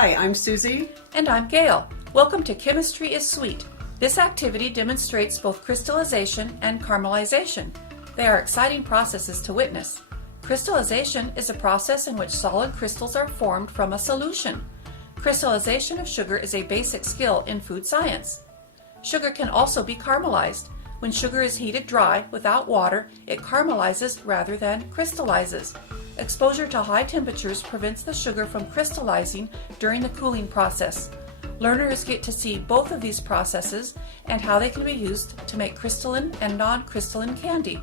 Hi, I'm Susie. And I'm Gail. Welcome to Chemistry is Sweet. This activity demonstrates both crystallization and caramelization. They are exciting processes to witness. Crystallization is a process in which solid crystals are formed from a solution. Crystallization of sugar is a basic skill in food science. Sugar can also be caramelized. When sugar is heated dry without water, it caramelizes rather than crystallizes. Exposure to high temperatures prevents the sugar from crystallizing during the cooling process. Learners get to see both of these processes and how they can be used to make crystalline and non-crystalline candy.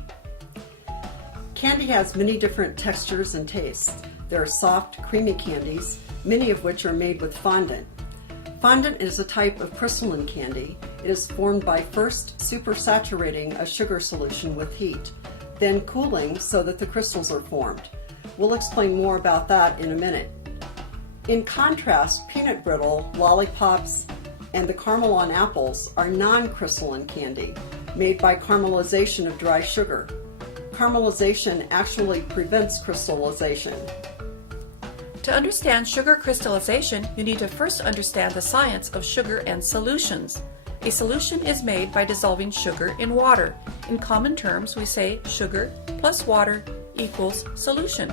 Candy has many different textures and tastes. There are soft, creamy candies, many of which are made with fondant. Fondant is a type of crystalline candy. It is formed by first supersaturating a sugar solution with heat, then cooling so that the crystals are formed. We'll explain more about that in a minute. In contrast, peanut brittle, lollipops, and the caramel on apples are non-crystalline candy, made by caramelization of dry sugar. Caramelization actually prevents crystallization. To understand sugar crystallization, you need to first understand the science of sugar and solutions. A solution is made by dissolving sugar in water. In common terms, we say sugar plus water equals solution.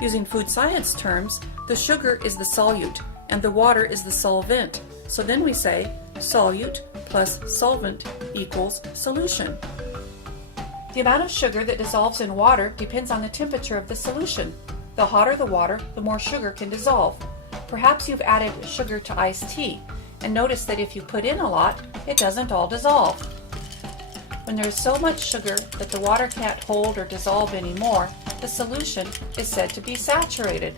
Using food science terms, the sugar is the solute and the water is the solvent. So then we say solute plus solvent equals solution. The amount of sugar that dissolves in water depends on the temperature of the solution. The hotter the water, the more sugar can dissolve. Perhaps you've added sugar to iced tea and noticed that if you put in a lot, it doesn't all dissolve. When there is so much sugar that the water can't hold or dissolve anymore, the solution is said to be saturated.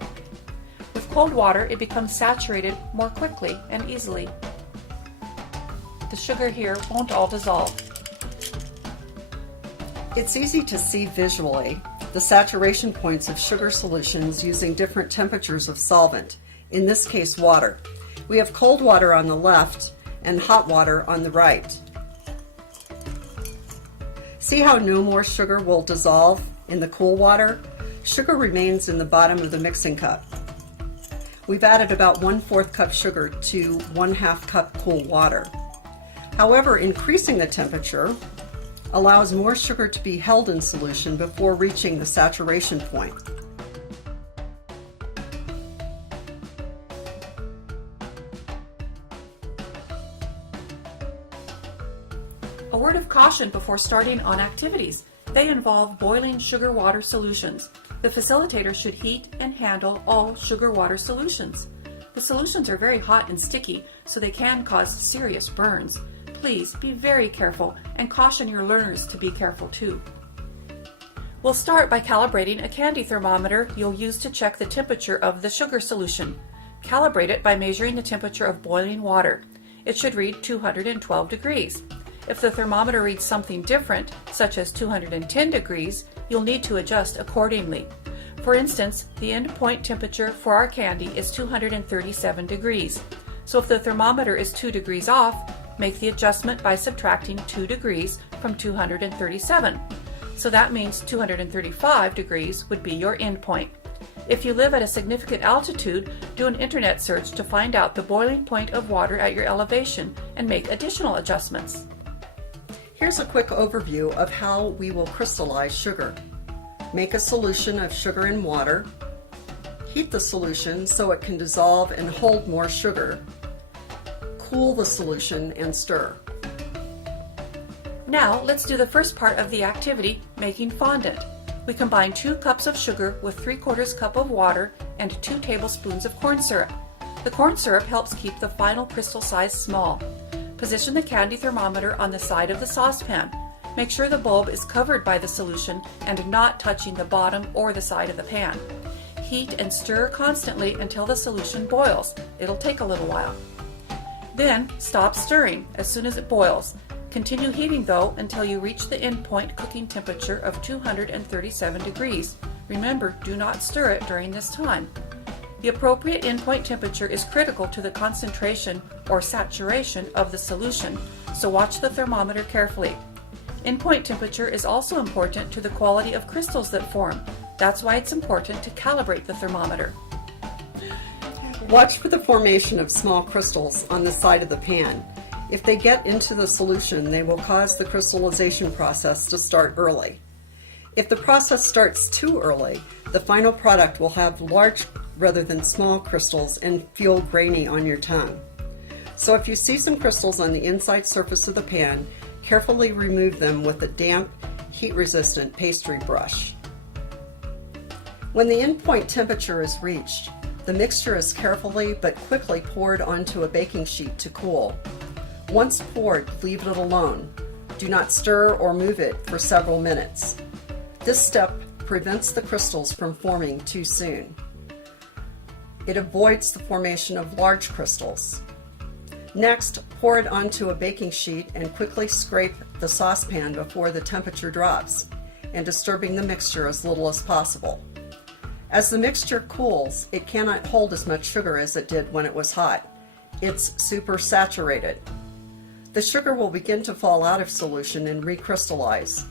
With cold water, it becomes saturated more quickly and easily. The sugar here won't all dissolve. It's easy to see visually the saturation points of sugar solutions using different temperatures of solvent, in this case water. We have cold water on the left and hot water on the right. See how no more sugar will dissolve in the cool water? Sugar remains in the bottom of the mixing cup. We've added about 1/4 cup sugar to 1/2 cup cool water. However, increasing the temperature allows more sugar to be held in solution before reaching the saturation point. A word of caution before starting on activities. They involve boiling sugar water solutions. The facilitator should heat and handle all sugar water solutions. The solutions are very hot and sticky, so they can cause serious burns. Please be very careful and caution your learners to be careful too. We'll start by calibrating a candy thermometer you'll use to check the temperature of the sugar solution. Calibrate it by measuring the temperature of boiling water. It should read 212 degrees. If the thermometer reads something different, such as 210 degrees, you'll need to adjust accordingly. For instance, the end point temperature for our candy is 237 degrees. So if the thermometer is 2 degrees off, make the adjustment by subtracting 2 degrees from 237. So that means 235 degrees would be your end point. If you live at a significant altitude, do an internet search to find out the boiling point of water at your elevation and make additional adjustments. Here's a quick overview of how we will crystallize sugar. Make a solution of sugar and water. Heat the solution so it can dissolve and hold more sugar. Cool the solution and stir. Now let's do the first part of the activity, making fondant. We combine 2 cups of sugar with 3/4 cup of water and 2 tablespoons of corn syrup. The corn syrup helps keep the final crystal size small. Position the candy thermometer on the side of the saucepan. Make sure the bulb is covered by the solution and not touching the bottom or the side of the pan. Heat and stir constantly until the solution boils. It'll take a little while. Then stop stirring as soon as it boils. Continue heating though until you reach the end point cooking temperature of 237 degrees. Remember, do not stir it during this time. The appropriate endpoint temperature is critical to the concentration or saturation of the solution, so watch the thermometer carefully. Endpoint temperature is also important to the quality of crystals that form. That's why it's important to calibrate the thermometer. Watch for the formation of small crystals on the side of the pan. If they get into the solution, they will cause the crystallization process to start early. If the process starts too early, the final product will have large rather than small crystals and feel grainy on your tongue. So if you see some crystals on the inside surface of the pan, carefully remove them with a damp, heat-resistant pastry brush. When the endpoint temperature is reached, the mixture is carefully but quickly poured onto a baking sheet to cool. Once poured, leave it alone. Do not stir or move it for several minutes. This step prevents the crystals from forming too soon. It avoids the formation of large crystals. Next, pour it onto a baking sheet and quickly scrape the saucepan before the temperature drops, and disturbing the mixture as little as possible. As the mixture cools, it cannot hold as much sugar as it did when it was hot. It's supersaturated. The sugar will begin to fall out of solution and recrystallize.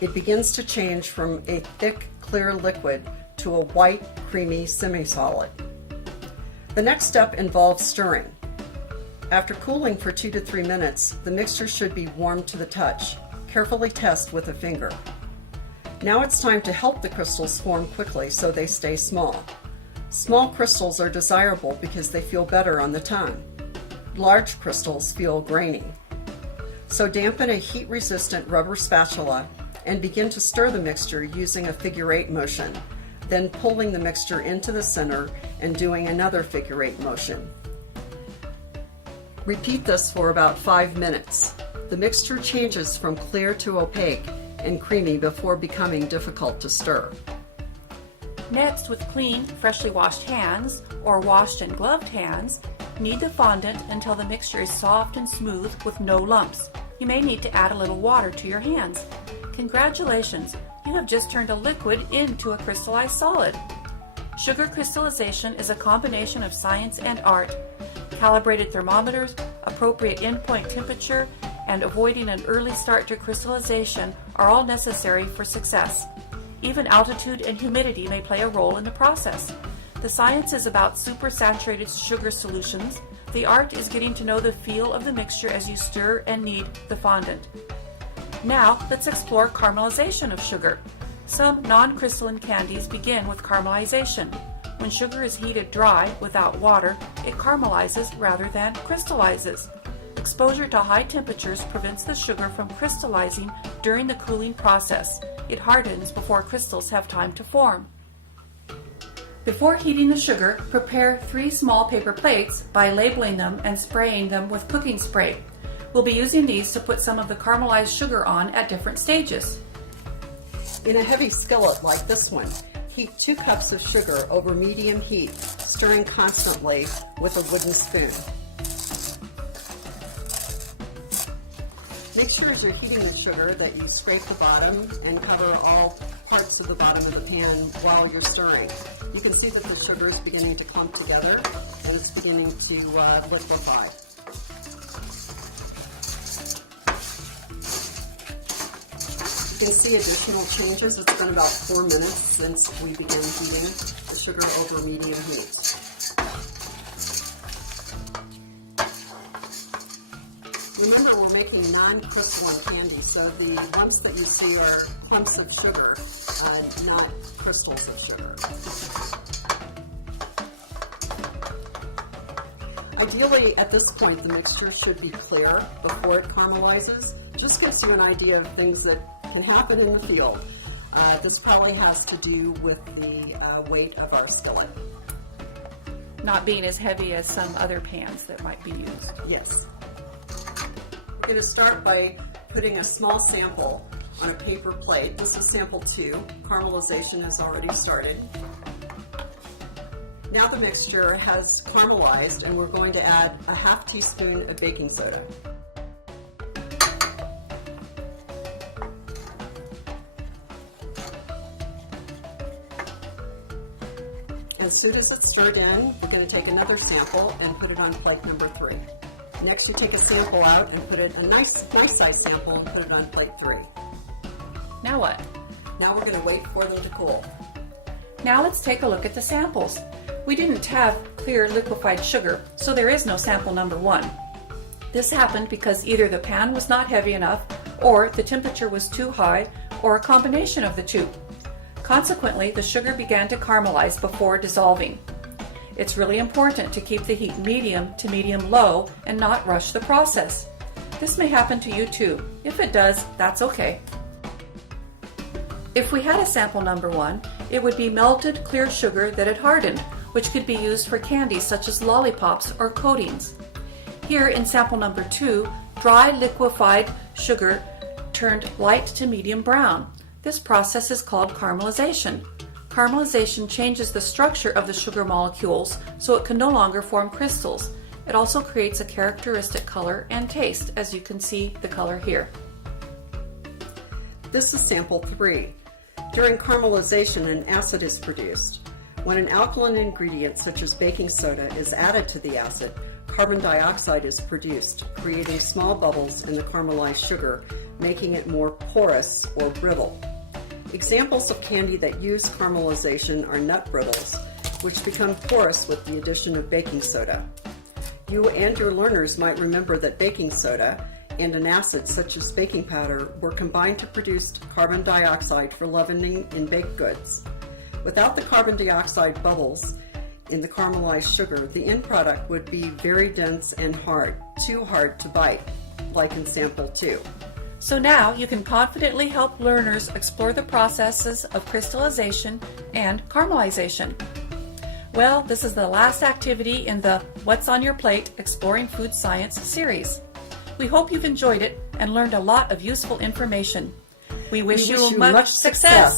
It begins to change from a thick, clear liquid to a white, creamy semi-solid. The next step involves stirring. After cooling for 2 to 3 minutes, the mixture should be warm to the touch. Carefully test with a finger. Now it's time to help the crystals form quickly so they stay small. Small crystals are desirable because they feel better on the tongue. Large crystals feel grainy. So dampen a heat-resistant rubber spatula and begin to stir the mixture using a figure-8 motion, then pulling the mixture into the center and doing another figure-8 motion. Repeat this for about 5 minutes. The mixture changes from clear to opaque and creamy before becoming difficult to stir. Next, with clean, freshly washed hands or washed and gloved hands, knead the fondant until the mixture is soft and smooth with no lumps. You may need to add a little water to your hands. Congratulations, you have just turned a liquid into a crystallized solid. Sugar crystallization is a combination of science and art. Calibrated thermometers, appropriate endpoint temperature, and avoiding an early start to crystallization are all necessary for success. Even altitude and humidity may play a role in the process. The science is about supersaturated sugar solutions. The art is getting to know the feel of the mixture as you stir and knead the fondant. Now, let's explore caramelization of sugar. Some non-crystalline candies begin with caramelization. When sugar is heated dry without water, it caramelizes rather than crystallizes. Exposure to high temperatures prevents the sugar from crystallizing during the cooling process. It hardens before crystals have time to form. Before heating the sugar, prepare 3 small paper plates by labeling them and spraying them with cooking spray. We'll be using these to put some of the caramelized sugar on at different stages. In a heavy skillet like this one, heat 2 cups of sugar over medium heat, stirring constantly with a wooden spoon. Make sure as you're heating the sugar that you scrape the bottom and cover all parts of the bottom of the pan while you're stirring. You can see that the sugar is beginning to clump together and it's beginning to liquefy. You can see additional changes. It's been about 4 minutes since we began heating the sugar over medium heat. Remember, we're making non-crystalline candy, so the ones that you see are clumps of sugar, not crystals of sugar. Ideally, at this point, the mixture should be clear before it caramelizes. Just gives you an idea of things that can happen in the field. This probably has to do with the weight of our skillet. Not being as heavy as some other pans that might be used. Yes. We're going to start by putting a small sample on a paper plate. This is sample 2. Caramelization has already started. Now the mixture has caramelized and we're going to add a half teaspoon of baking soda. As soon as it's stirred in, we're going to take another sample and put it on plate number 3. Next, you take a sample out and put it, a nice size sample, and put it on plate 3. Now what? Now we're going to wait for them to cool. Now let's take a look at the samples. We didn't have clear liquefied sugar, so there is no sample number 1. This happened because either the pan was not heavy enough, or the temperature was too high, or a combination of the two. Consequently, the sugar began to caramelize before dissolving. It's really important to keep the heat medium to medium-low and not rush the process. This may happen to you too. If it does, that's okay. If we had a sample number 1, it would be melted clear sugar that had hardened, which could be used for candies such as lollipops or coatings. Here in sample number 2, dry liquefied sugar turned light to medium brown. This process is called caramelization. Caramelization changes the structure of the sugar molecules so it can no longer form crystals. It also creates a characteristic color and taste, as you can see the color here. This is sample 3. During caramelization, an acid is produced. When an alkaline ingredient such as baking soda is added to the acid, carbon dioxide is produced, creating small bubbles in the caramelized sugar, making it more porous or brittle. Examples of candy that use caramelization are nut brittles, which become porous with the addition of baking soda. You and your learners might remember that baking soda and an acid such as baking powder were combined to produce carbon dioxide for leavening in baked goods. Without the carbon dioxide bubbles in the caramelized sugar, the end product would be very dense and hard, too hard to bite, like in sample 2. So now you can confidently help learners explore the processes of crystallization and caramelization. Well, this is the last activity in the What's on Your Plate Exploring Food Science series. We hope you've enjoyed it and learned a lot of useful information. We wish you much success.